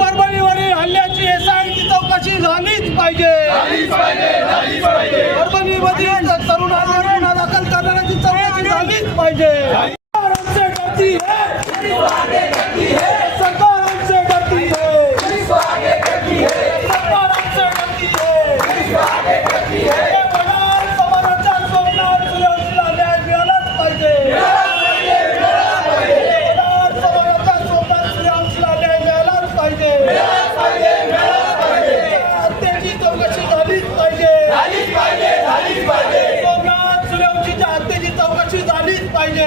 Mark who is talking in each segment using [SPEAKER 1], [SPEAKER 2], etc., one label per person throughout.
[SPEAKER 1] परभणीवरील हल्ल्याची एसआयटी चौकशी झालीच पाहिजे. परभणीमधील तरुणांवर गुन्हा दाखल करणाऱ्याची चौकशी झालीच पाहिजे. पाहिजे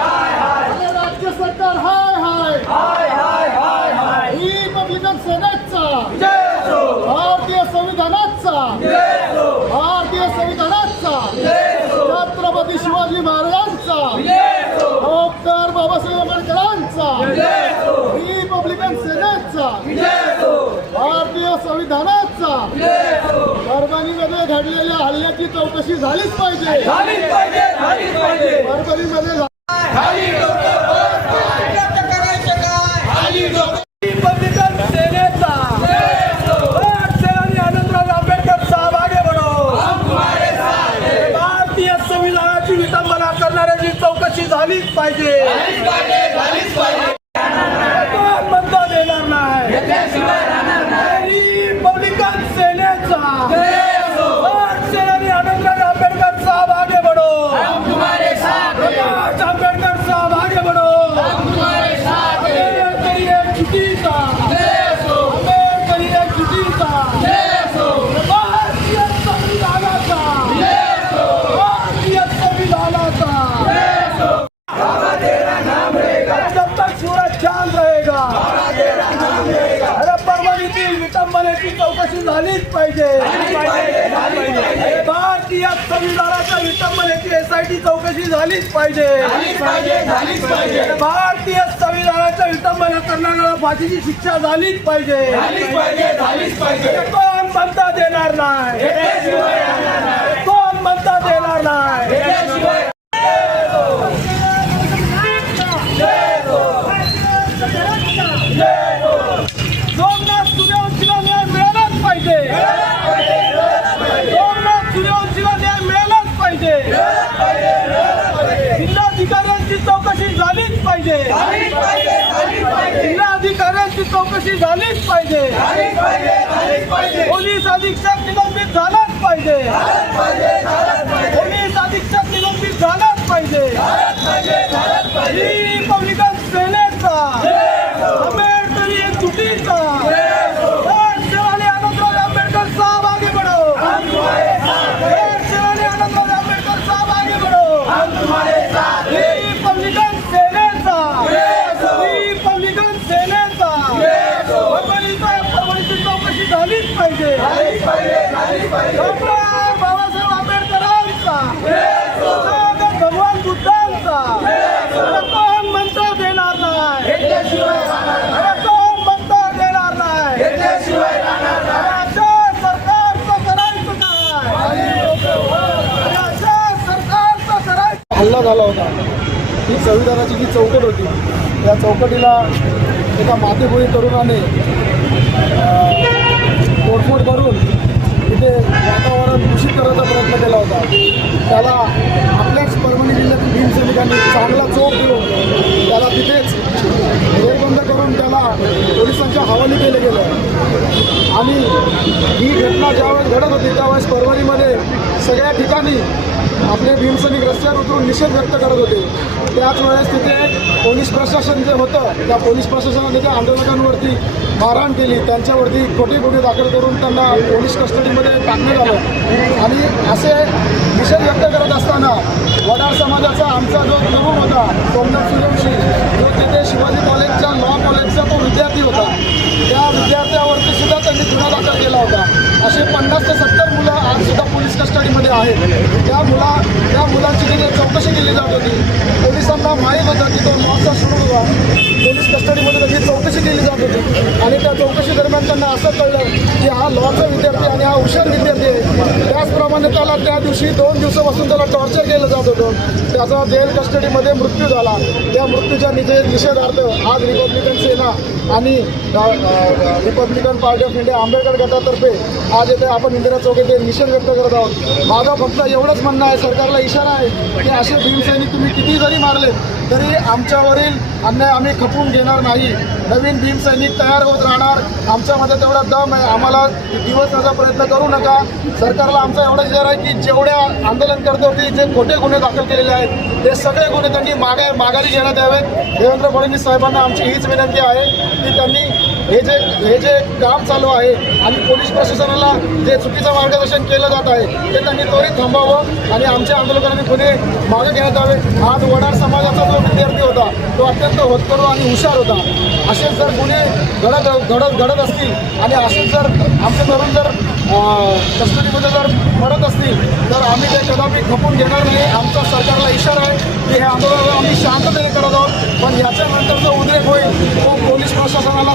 [SPEAKER 2] राज्य सरकार हाय हाय रिपब्लिकन सेनेटचा भारतीय संविधानाचा भारतीय संविधानाचा छत्रपती शिवाजी महाराजांचा डॉक्टर बाबासाहेब आंबेडकरांचा रिपब्लिकन सेनेटचा भारतीय संविधानाचा परभणीमध्ये घडलेल्या हल्ल्याची चौकशी झालीच पाहिजे. परभणीमध्ये झा-
[SPEAKER 1] रिपब्लिकन सेनेचा. भारतीय आणि आनंदराव आंबेडकर साहब आगे बढ़ो भारतीय संविधानाची विटंबना करणाऱ्याची चौकशी झालीच पाहिजे कोण म्हणतो देणार नाही रिपब्लिकन सेनेचा भारतीय आणि आनंदराव आंबेडकर साहब आगे बढ़ो प्रकाश आंबेडकर साहब आगे बढ़ो आंबेडकरी एकजुटीचा आंबेडकरी एकजुटीचा भारतीय संविधानाचा भारतीय संविधानाचा जब तक सूरज चांद रहेगा अरे विटंबनेची चौकशी झालीच पाहिजे. भारतीय संविधानाच्या विटंबनेची एसआयटी चौकशी झालीच पाहिजे. भारतीय संविधानाच्या विटंबना करणाऱ्याला फाशीची शिक्षा झालीच पाहिजे. कोण म्हणता देणार नाही? कोण म्हणता देणार नाही सोमनाथ सूर्यवंशीला न्याय मिळालाच पाहिजे सोमनाथ सूर्यवंशीला न्याय मिळालाच पाहिजे जिल्हाधिकाऱ्यांची चौकशी झालीच पाहिजे. जिल्हाधिकाऱ्यांची चौकशी झालीच पाहिजे. पोलीस अधीक्षक निलंबित झालाच पाहिजे. पोलीस अधीक्षक निलंबित झालाच पाहिजे. करायचं
[SPEAKER 2] झाला होता. ही संविधानाची जी चौकट होती त्या चौकटीला एका मातेभोळी तरुणाने तोडफोड करून तिथे वातावरण दूषित करण्याचा प्रयत्न केला होता. त्याला आपल्याच परभणी जिल्ह्यातील भीमसैनिकांनी चांगला चोप देऊन त्याला तिथेच निर्बंध करून त्याला पोलिसांच्या हवाली केलं गेलं. आणि ही घटना ज्यावेळेस घडत होती त्यावेळेस परभणीमध्ये सगळ्या ठिकाणी आपले भीमसैनिक रस्त्यावर उतरून निषेध व्यक्त करत होते. त्याच वेळेस तिथे पोलीस प्रशासन जे होतं त्या पोलीस प्रशासनाने त्या आंदोलकांवरती मारहाण केली. त्यांच्यावरती खोटे गुन्हे दाखल करून त्यांना पोलीस कस्टडीमध्ये टाकण्यात आलं. आणि असे निषेध व्यक्त करत असताना वडार समाजाचा आमचा जो तरुण होता सोमनाथ सूर्यवंशी जो तिथे शिवाजी कॉलेजच्या लॉ कॉलेजचा तो विद्यार्थी होता त्या विद्यार्थ्यावरती सुद्धा त्यांनी गुन्हा दाखल केला होता. असे पन्नास ते सत्तर मुलं आज सुद्धा पोलीस कस्टडीमध्ये आहेत त्या मुला त्या मुलांची तिथे चौकशी केली जात होती पोलिसांना माहीत होतं की तो लॉचा सुरू होता पोलीस कस्टडीमध्ये त्याची चौकशी केली जात होती. आणि त्या चौकशी दरम्यान त्यांना असं कळलं की हा लॉचा विद्यार्थी आणि हा हुशार विद्यार्थी आहे. त्याचप्रमाणे त्याला त्या दिवशी दोन दिवसापासून त्याला टॉर्चर केलं जात होतं. त्याचा जेल कस्टडीमध्ये मृत्यू झाला. त्या मृत्यूच्या निषेध निषेधार्थ आज रिपब्लिकन सेना आणि Republican party of India Ambedkar गटातर्फे आज येथे आपण इंदिरा चौक येथे निषेध व्यक्त करत आहोत. माझं फक्त एवढंच म्हणणं आहे सरकारला इशारा आहे की असे भीमसैनिक तुम्ही किती जरी मारले तरी आमच्यावरील अन्याय आम्ही खपवून घेणार नाही. नवीन भीमसैनिक तयार होत राहणार. आमच्यामध्ये तेवढा दम आहे. आम्हाला दिवसण्याचा प्रयत्न करू नका. सरकारला आमचा एवढा विचार आहे की जेवढ्या आंदोलनकर्त्यांवरती जे खोटे गुन्हे दाखल केलेले आहेत ते सगळे गुन्हे त्यांनी मागे माघारी घेण्यात यावेत. देवेंद्र फडणवीस साहेबांना आमची हीच विनंती आहे की त्यांनी हे जे हे जे काम चालू आहे आणि पोलीस प्रशासनाला जे चुकीचं मार्गदर्शन केलं जात आहे ते त्यांनी त्वरित थांबावं आणि आमच्या आंदोलकांनी पुढे मागे घेण्यात यावे. आज वडार समाजाचा जो विद्यार्थी होता तो अत्यंत होतकरू आणि हुशार होता. असेच जर गुन्हे घडत घडत घडत असतील आणि असेच जर आमचे तरुण जर अं, कस्टडीमध्ये जर पडत असतील तर आम्ही ते कदापि खपून घेणार नाही. आमचा सरकारला इशारा आहे की हे आंदोलन आम्ही शांततेने करत आहोत. पण याच्यानंतर जो उद्रेक होईल तो पोलीस प्रशासनाला